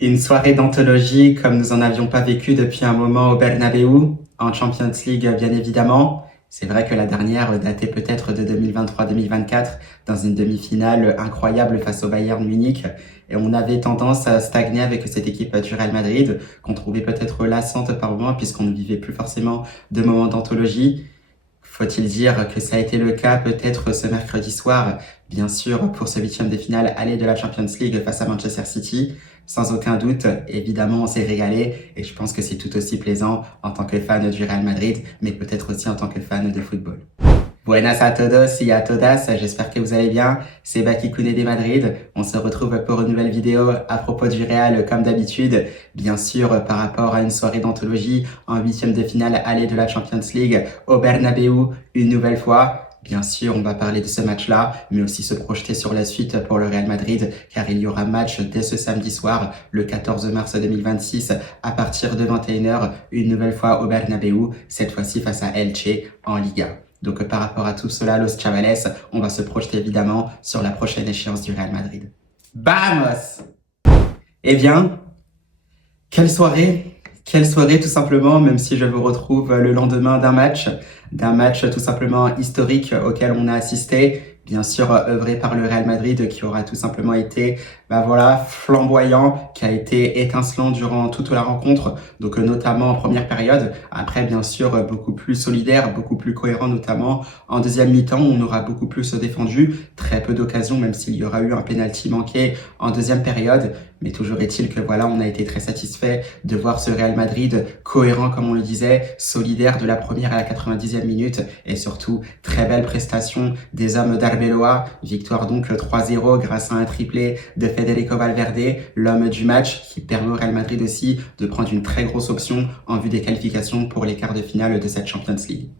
Une soirée d'anthologie comme nous en avions pas vécu depuis un moment au Bernabéu, en Champions League bien évidemment. C'est vrai que la dernière datait peut-être de 2023-2024 dans une demi-finale incroyable face au Bayern Munich et on avait tendance à stagner avec cette équipe du Real Madrid qu'on trouvait peut-être lassante par moments puisqu'on ne vivait plus forcément de moments d'anthologie. Faut-il dire que ça a été le cas peut-être ce mercredi soir, bien sûr, pour ce huitième de finale aller de la Champions League face à Manchester City. Sans aucun doute, évidemment, on s'est régalé et je pense que c'est tout aussi plaisant en tant que fan du Real Madrid, mais peut-être aussi en tant que fan de football. Buenas a todos y a todas, j'espère que vous allez bien. C'est Baki Koune de Madrid. On se retrouve pour une nouvelle vidéo à propos du Real comme d'habitude. Bien sûr, par rapport à une soirée d'anthologie en huitième de finale aller de la Champions League au Bernabéu une nouvelle fois. Bien sûr, on va parler de ce match-là, mais aussi se projeter sur la suite pour le Real Madrid, car il y aura match dès ce samedi soir, le 14 mars 2026, à partir de 21h, une nouvelle fois au Bernabéu, cette fois-ci face à Elche en Liga. Donc par rapport à tout cela, Los Chavales, on va se projeter évidemment sur la prochaine échéance du Real Madrid. Vamos! Eh bien, quelle soirée! Quelle soirée tout simplement, même si je vous retrouve le lendemain d'un match tout simplement historique auquel on a assisté, bien sûr œuvré par le Real Madrid qui aura tout simplement été flamboyant, qui a été étincelant durant toute la rencontre, donc notamment en première période. Après, bien sûr, beaucoup plus solidaire, beaucoup plus cohérent, notamment en deuxième mi-temps, on aura beaucoup plus défendu, très peu d'occasions, même s'il y aura eu un penalty manqué en deuxième période. Mais toujours est-il que voilà, on a été très satisfait de voir ce Real Madrid cohérent, comme on le disait, solidaire de la première à la 90e minute et surtout très belle prestation des hommes d'Arbeloa. Victoire donc 3-0 grâce à un triplé de Federico Valverde, l'homme du match qui permet au Real Madrid aussi de prendre une très grosse option en vue des qualifications pour les quarts de finale de cette Champions League.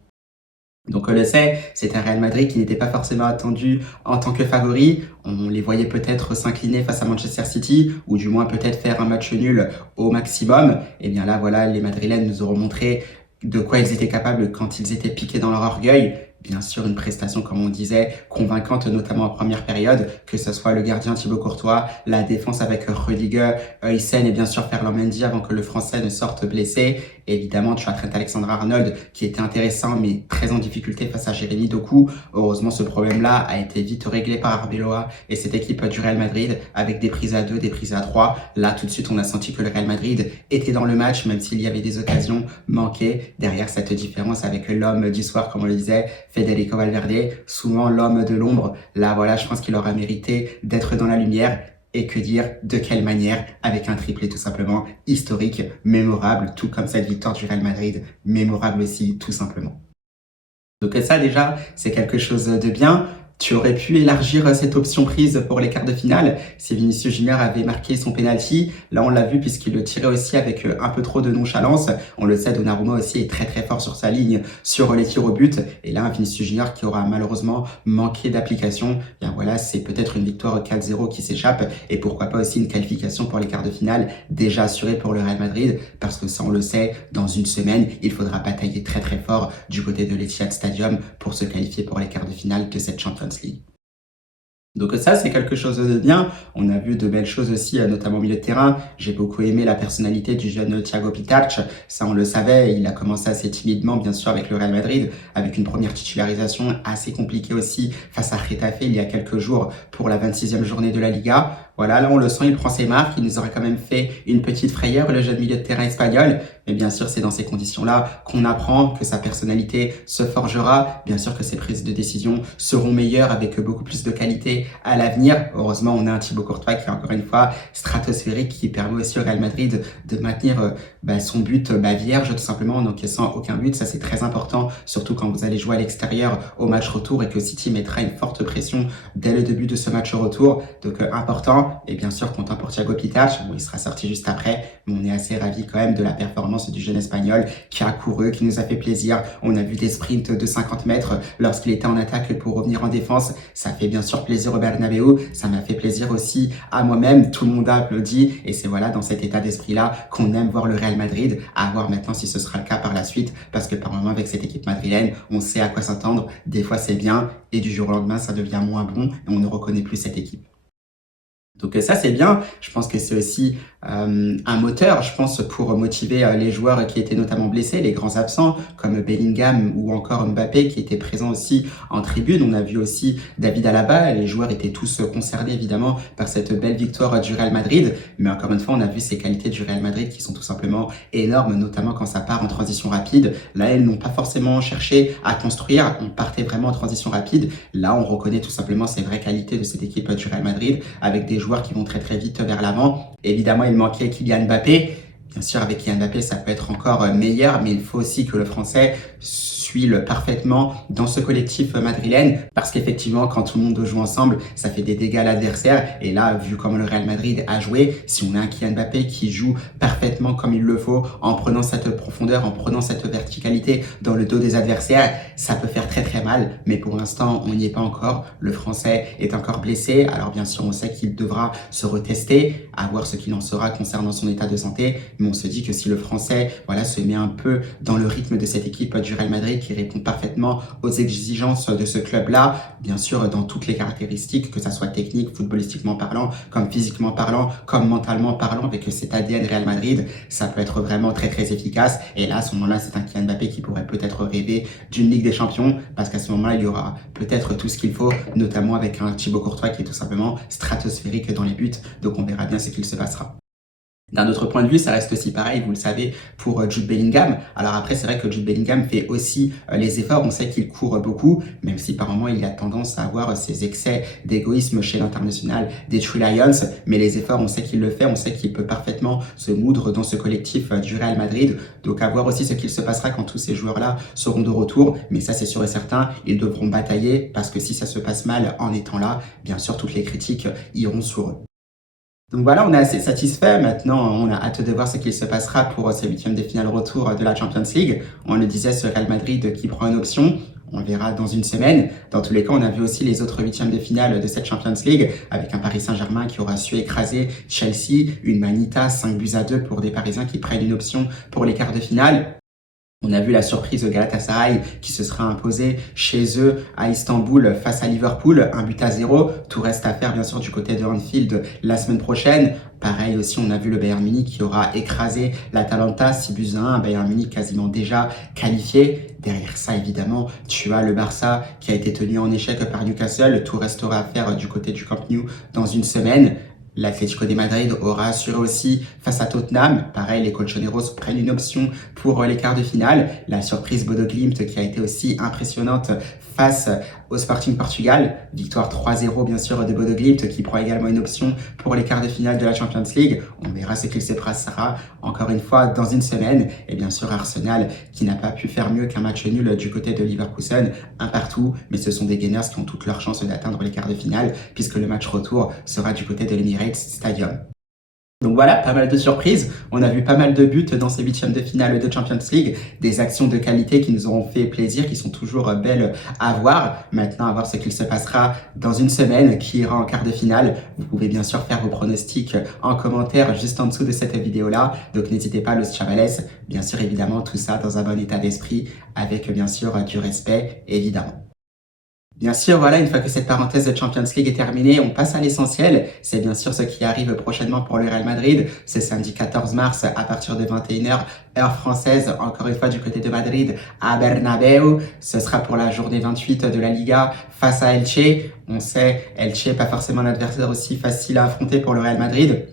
Donc on le sait, c'est un Real Madrid qui n'était pas forcément attendu en tant que favori. On les voyait peut-être s'incliner face à Manchester City, ou du moins peut-être faire un match nul au maximum. Et bien là, voilà, les Madrilènes nous auront montré de quoi ils étaient capables quand ils étaient piqués dans leur orgueil. Bien sûr, une prestation, comme on disait, convaincante, notamment en première période, que ce soit le gardien Thibaut Courtois, la défense avec Rudiger, Huysen et bien sûr Ferland Mendy avant que le Français ne sorte blessé. Et évidemment, tu as Trent Alexander-Arnold qui était intéressant mais très en difficulté face à Jérémy Doku. Heureusement, ce problème-là a été vite réglé par Arbeloa et cette équipe du Real Madrid avec des prises à 2, des prises à 3. Là, tout de suite, on a senti que le Real Madrid était dans le match, même s'il y avait des occasions manquées. Derrière cette différence avec l'homme du soir, comme on le disait, Federico Valverde, souvent l'homme de l'ombre. Là, voilà, je pense qu'il aura mérité d'être dans la lumière. Et que dire, de quelle manière, avec un triplé tout simplement historique, mémorable, tout comme cette victoire du Real Madrid, mémorable aussi, tout simplement. Donc ça déjà, c'est quelque chose de bien. Tu aurais pu élargir cette option prise pour les quarts de finale si Vinicius Junior avait marqué son penalty. Là, on l'a vu puisqu'il le tirait aussi avec un peu trop de nonchalance. On le sait, Donnarumma aussi est très très fort sur sa ligne, sur les tirs au but. Et là, un Vinicius Junior qui aura malheureusement manqué d'application. Bien voilà, c'est peut-être une victoire 4-0 qui s'échappe. Et pourquoi pas aussi une qualification pour les quarts de finale déjà assurée pour le Real Madrid. Parce que ça, on le sait, dans une semaine, il faudra batailler très très fort du côté de l'Etihad Stadium pour se qualifier pour les quarts de finale de cette Champions League. Donc ça, c'est quelque chose de bien. On a vu de belles choses aussi, notamment au milieu de terrain. J'ai beaucoup aimé la personnalité du jeune Thiago Pitach. Ça, on le savait. Il a commencé assez timidement, bien sûr, avec le Real Madrid, avec une première titularisation assez compliquée aussi face à Getafe il y a quelques jours pour la 26e journée de la Liga. Voilà, là, on le sent, il prend ses marques. Il nous aurait quand même fait une petite frayeur, le jeune milieu de terrain espagnol. Mais bien sûr, c'est dans ces conditions-là qu'on apprend, que sa personnalité se forgera. Bien sûr que ses prises de décision seront meilleures avec beaucoup plus de qualité à l'avenir. Heureusement, on a un Thibaut Courtois qui est encore une fois stratosphérique, qui permet aussi au Real Madrid de maintenir son but vierge, tout simplement, en n'encaissant aucun but. Ça, c'est très important, surtout quand vous allez jouer à l'extérieur au match retour et que City mettra une forte pression dès le début de ce match retour. Donc, important. Et bien sûr, content pour Thiago Pitach. Bon, il sera sorti juste après, mais on est assez ravis quand même de la performance du jeune espagnol qui a couru, qui nous a fait plaisir. On a vu des sprints de 50 mètres lorsqu'il était en attaque pour revenir en défense. Ça fait bien sûr plaisir au Bernabéu. Ça m'a fait plaisir aussi à moi-même. Tout le monde a applaudi. Et c'est voilà, dans cet état d'esprit-là qu'on aime voir le Real Madrid. À voir maintenant si ce sera le cas par la suite. Parce que par moment, avec cette équipe madrilène, on sait à quoi s'attendre. Des fois, c'est bien. Et du jour au lendemain, ça devient moins bon. Et on ne reconnaît plus cette équipe. Donc ça, c'est bien. Je pense que c'est aussi un moteur, je pense, pour motiver les joueurs qui étaient notamment blessés, les grands absents, comme Bellingham ou encore Mbappé, qui étaient présents aussi en tribune. On a vu aussi David Alaba. Les joueurs étaient tous concernés, évidemment, par cette belle victoire du Real Madrid. Mais encore une fois, on a vu ces qualités du Real Madrid qui sont tout simplement énormes, notamment quand ça part en transition rapide. Là, elles n'ont pas forcément cherché à construire. On partait vraiment en transition rapide. Là, on reconnaît tout simplement ces vraies qualités de cette équipe du Real Madrid, avec des joueurs qui vont très très vite vers l'avant. Évidemment, il manquait Kylian Mbappé. Bien sûr, avec Kylian Mbappé, ça peut être encore meilleur, mais il faut aussi que le Français suive parfaitement dans ce collectif madrilène, parce qu'effectivement, quand tout le monde joue ensemble, ça fait des dégâts à l'adversaire. Et là, vu comment le Real Madrid a joué, si on a un Kylian Mbappé qui joue parfaitement comme il le faut, en prenant cette profondeur, en prenant cette verticalité dans le dos des adversaires, ça peut faire très très mal. Mais pour l'instant, on n'y est pas encore. Le Français est encore blessé. Alors bien sûr, on sait qu'il devra se retester, à voir ce qu'il en sera concernant son état de santé. Mais on se dit que si le Français, voilà, se met un peu dans le rythme de cette équipe du Real Madrid qui répond parfaitement aux exigences de ce club-là, bien sûr dans toutes les caractéristiques, que ça soit technique, footballistiquement parlant, comme physiquement parlant, comme mentalement parlant, avec cet ADN Real Madrid, ça peut être vraiment très très efficace. Et là, à ce moment-là, c'est un Kylian Mbappé qui pourrait peut-être rêver d'une Ligue des Champions, parce qu'à ce moment-là, il y aura peut-être tout ce qu'il faut, notamment avec un Thibaut Courtois qui est tout simplement stratosphérique dans les buts. Donc on verra bien ce qu'il se passera. D'un autre point de vue, ça reste aussi pareil, vous le savez, pour Jude Bellingham. Alors après, c'est vrai que Jude Bellingham fait aussi les efforts. On sait qu'il court beaucoup, même si par moments, il a tendance à avoir ces excès d'égoïsme chez l'international des Three Lions. Mais les efforts, on sait qu'il le fait. On sait qu'il peut parfaitement se moudre dans ce collectif du Real Madrid. Donc à voir aussi ce qu'il se passera quand tous ces joueurs-là seront de retour. Mais ça, c'est sûr et certain, ils devront batailler, parce que si ça se passe mal en étant là, bien sûr, toutes les critiques iront sur eux. Donc voilà, on est assez satisfait. Maintenant, on a hâte de voir ce qu'il se passera pour ces huitièmes de finale retour de la Champions League. On le disait, ce Real Madrid qui prend une option. On verra dans une semaine. Dans tous les cas, on a vu aussi les autres huitièmes de finale de cette Champions League, avec un Paris Saint-Germain qui aura su écraser Chelsea, une Manita 5-2 pour des Parisiens qui prennent une option pour les quarts de finale. On a vu la surprise de Galatasaray qui se sera imposé chez eux à Istanbul face à Liverpool, 1-0. Tout reste à faire bien sûr du côté de Anfield la semaine prochaine. Pareil aussi, on a vu le Bayern Munich qui aura écrasé l'Atalanta 6-1, un Bayern Munich quasiment déjà qualifié. Derrière ça, évidemment, tu as le Barça qui a été tenu en échec par Newcastle. Tout restera à faire du côté du Camp Nou dans une semaine. L'Atlético de Madrid aura assuré aussi face à Tottenham. Pareil, les Colchoneros prennent une option pour les quarts de finale. La surprise Bodo Glimt qui a été aussi impressionnante face au Sporting Portugal. Victoire 3-0 bien sûr de Bodo Glimt qui prend également une option pour les quarts de finale de la Champions League. On verra ce qu'il se passera encore une fois dans une semaine. Et bien sûr Arsenal qui n'a pas pu faire mieux qu'un match nul du côté de Leverkusen, un partout. Mais ce sont des Gunners qui ont toutes leurs chances d'atteindre les quarts de finale puisque le match retour sera du côté de l'Emirates Stadium. Donc voilà, pas mal de surprises. On a vu pas mal de buts dans ces huitièmes de finale de Champions League, des actions de qualité qui nous auront fait plaisir, qui sont toujours belles à voir. Maintenant, à voir ce qu'il se passera dans une semaine, qui ira en quart de finale. Vous pouvez bien sûr faire vos pronostics en commentaire juste en dessous de cette vidéo-là. Donc n'hésitez pas, los chavales. Bien sûr, évidemment, tout ça dans un bon état d'esprit, avec bien sûr du respect, évidemment. Bien sûr, voilà, une fois que cette parenthèse de Champions League est terminée, on passe à l'essentiel. C'est bien sûr ce qui arrive prochainement pour le Real Madrid. C'est samedi 14 mars à partir de 21h, heure française, encore une fois du côté de Madrid, à Bernabéu. Ce sera pour la journée 28 de la Liga face à Elche. On sait, Elche, pas forcément un adversaire aussi facile à affronter pour le Real Madrid,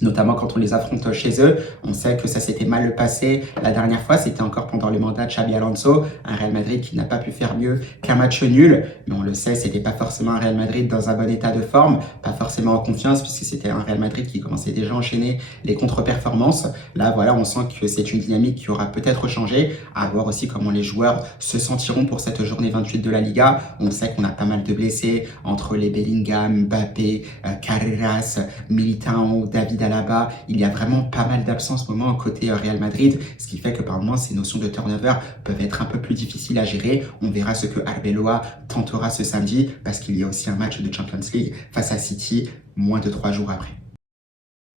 notamment quand on les affronte chez eux. On sait que ça s'était mal passé la dernière fois, c'était encore pendant le mandat de Xabi Alonso, un Real Madrid qui n'a pas pu faire mieux qu'un match nul, mais on le sait, c'était pas forcément un Real Madrid dans un bon état de forme, pas forcément en confiance, puisque c'était un Real Madrid qui commençait déjà à enchaîner les contre-performances. Là, voilà, on sent que c'est une dynamique qui aura peut-être changé, à voir aussi comment les joueurs se sentiront pour cette journée 28 de la Liga. On sait qu'on a pas mal de blessés, entre les Bellingham, Mbappé, Carreras, Militao, David Alaba. Il y a vraiment pas mal d'absents en ce moment côté Real Madrid, ce qui fait que par moments ces notions de turnover peuvent être un peu plus difficiles à gérer. On verra ce que Arbeloa tentera ce samedi, parce qu'il y a aussi un match de Champions League face à City moins de 3 jours après.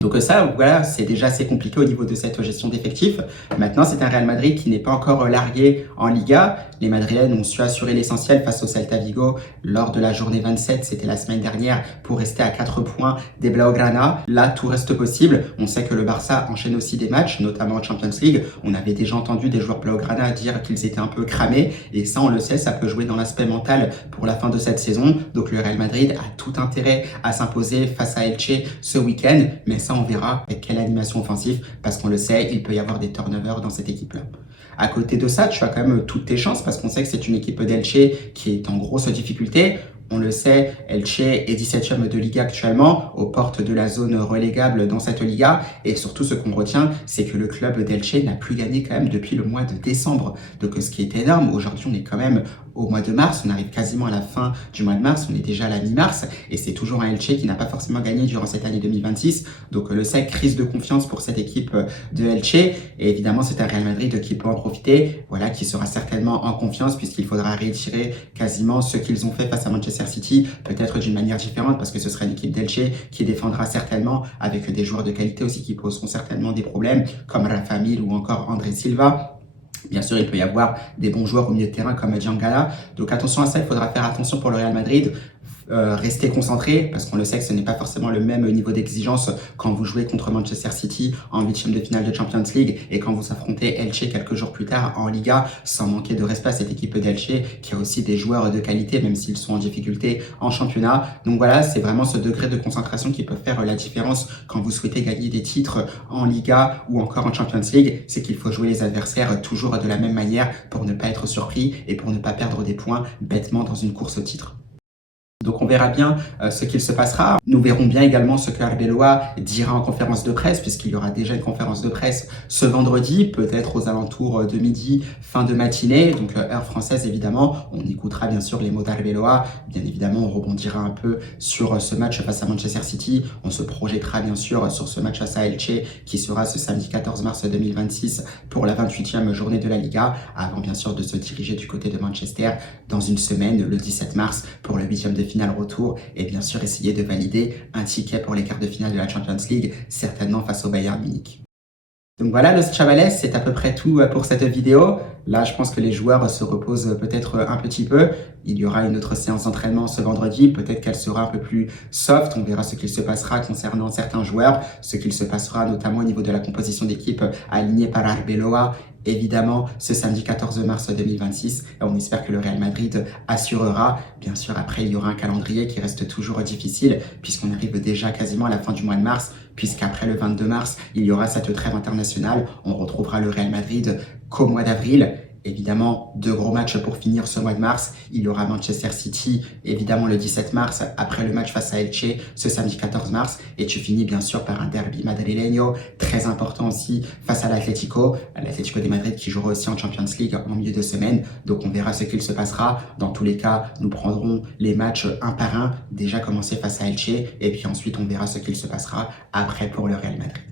Donc ça, voilà, c'est déjà assez compliqué au niveau de cette gestion d'effectifs. Maintenant, c'est un Real Madrid qui n'est pas encore largué en Liga. Les Madrilènes ont su assurer l'essentiel face au Celta Vigo lors de la journée 27, c'était la semaine dernière, pour rester à 4 points des Blaugrana. Là, tout reste possible. On sait que le Barça enchaîne aussi des matchs, notamment en Champions League. On avait déjà entendu des joueurs Blaugrana dire qu'ils étaient un peu cramés. Et ça, on le sait, ça peut jouer dans l'aspect mental pour la fin de cette saison. Donc le Real Madrid a tout intérêt à s'imposer face à Elche ce week-end. Mais ça, on verra avec quelle animation offensive, parce qu'on le sait, il peut y avoir des turnovers dans cette équipe-là. À côté de ça, tu as quand même toutes tes chances, parce qu'on sait que c'est une équipe d'Elche qui est en grosse difficulté. On le sait, Elche est 17e de Liga actuellement, aux portes de la zone relégable dans cette Liga. Et surtout, ce qu'on retient, c'est que le club d'Elche n'a plus gagné quand même depuis le mois de décembre. Donc, ce qui est énorme, aujourd'hui, on est quand même au mois de mars. On arrive quasiment à la fin du mois de mars. On est déjà à la mi-mars. Et c'est toujours un Elche qui n'a pas forcément gagné durant cette année 2026. Donc, on le sait, crise de confiance pour cette équipe de Elche. Et évidemment, c'est un Real Madrid qui peut en profiter. Voilà, qui sera certainement en confiance puisqu'il faudra réitérer quasiment ce qu'ils ont fait face à Manchester City, peut-être d'une manière différente parce que ce sera une équipe d'Elche qui défendra certainement avec des joueurs de qualité aussi qui poseront certainement des problèmes comme Rafa Mir ou encore André Silva. Bien sûr, il peut y avoir des bons joueurs au milieu de terrain comme Diangana. Donc attention à ça, il faudra faire attention pour le Real Madrid. Rester concentré parce qu'on le sait que ce n'est pas forcément le même niveau d'exigence quand vous jouez contre Manchester City en 8e de finale de Champions League et quand vous affrontez Elche quelques jours plus tard en Liga, sans manquer de respect à cette équipe d'Elche qui a aussi des joueurs de qualité même s'ils sont en difficulté en championnat. Donc voilà, c'est vraiment ce degré de concentration qui peut faire la différence quand vous souhaitez gagner des titres en Liga ou encore en Champions League, c'est qu'il faut jouer les adversaires toujours de la même manière pour ne pas être surpris et pour ne pas perdre des points bêtement dans une course au titre. Donc on verra bien ce qu'il se passera. Nous verrons bien également ce que Arbeloa dira en conférence de presse, puisqu'il y aura déjà une conférence de presse ce vendredi, peut-être aux alentours de midi, fin de matinée, donc heure française évidemment. On écoutera bien sûr les mots d'Arbeloa. Bien évidemment, on rebondira un peu sur ce match face à Manchester City. On se projettera bien sûr sur ce match face à Elche qui sera ce samedi 14 mars 2026 pour la 28e journée de la Liga, avant bien sûr de se diriger du côté de Manchester dans une semaine, le 17 mars, pour le 8e de finale retour et bien sûr essayer de valider un ticket pour les quarts de finale de la Champions League, certainement face au Bayern Munich. Donc voilà, Los Chavales, c'est à peu près tout pour cette vidéo. Là, je pense que les joueurs se reposent peut-être un petit peu. Il y aura une autre séance d'entraînement ce vendredi. Peut-être qu'elle sera un peu plus soft. On verra ce qu'il se passera concernant certains joueurs, ce qu'il se passera notamment au niveau de la composition d'équipe alignée par Arbeloa. Évidemment, ce samedi 14 mars 2026, on espère que le Real Madrid assurera. Bien sûr, après, il y aura un calendrier qui reste toujours difficile puisqu'on arrive déjà quasiment à la fin du mois de mars, puisqu'après le 22 mars, il y aura cette trêve internationale. On retrouvera le Real Madrid qu'au mois d'avril. Évidemment, deux gros matchs pour finir ce mois de mars. Il y aura Manchester City, évidemment le 17 mars, après le match face à Elche, ce samedi 14 mars. Et tu finis bien sûr par un derby madrileño, très important aussi, face à l'Atlético de Madrid qui jouera aussi en Champions League en milieu de semaine. Donc on verra ce qu'il se passera. Dans tous les cas, nous prendrons les matchs un par un, déjà commencer face à Elche, et puis ensuite on verra ce qu'il se passera après pour le Real Madrid.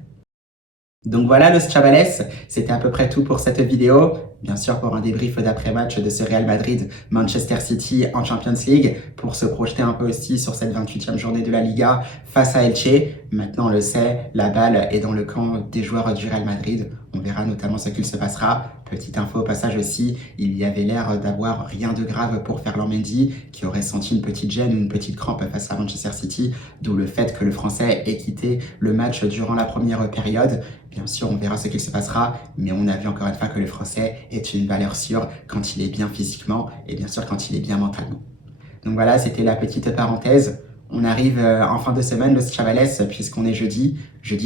Donc voilà, Los Chavales, c'était à peu près tout pour cette vidéo. Bien sûr, pour un débrief d'après-match de ce Real Madrid-Manchester City en Champions League, pour se projeter un peu aussi sur cette 28e journée de la Liga face à Elche. Maintenant, on le sait, la balle est dans le camp des joueurs du Real Madrid. On verra notamment ce qu'il se passera. Petite info au passage aussi, il y avait l'air d'avoir rien de grave pour Ferland Mendy, qui aurait senti une petite gêne ou une petite crampe face à Manchester City, d'où le fait que le Français ait quitté le match durant la première période. Bien sûr, on verra ce qu'il se passera, mais on a vu encore une fois que le Français est une valeur sûre quand il est bien physiquement et bien sûr quand il est bien mentalement. Donc voilà, c'était la petite parenthèse. On arrive en fin de semaine, Los Chavales, puisqu'on est jeudi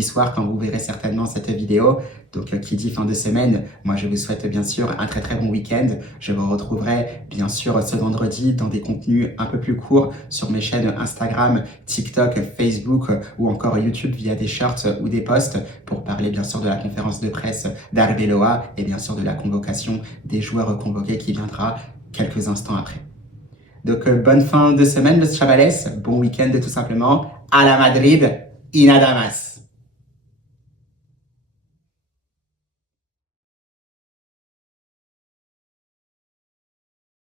soir quand vous verrez certainement cette vidéo. Donc qui dit fin de semaine, moi je vous souhaite bien sûr un très bon week-end. Je vous retrouverai bien sûr ce vendredi dans des contenus un peu plus courts sur mes chaînes Instagram, TikTok, Facebook ou encore YouTube via des shorts ou des posts pour parler bien sûr de la conférence de presse d'Arbeloa et bien sûr de la convocation des joueurs convoqués qui viendra quelques instants après. Donc bonne fin de semaine, Los Chavales, bon week-end tout simplement, à la Madrid y nada más.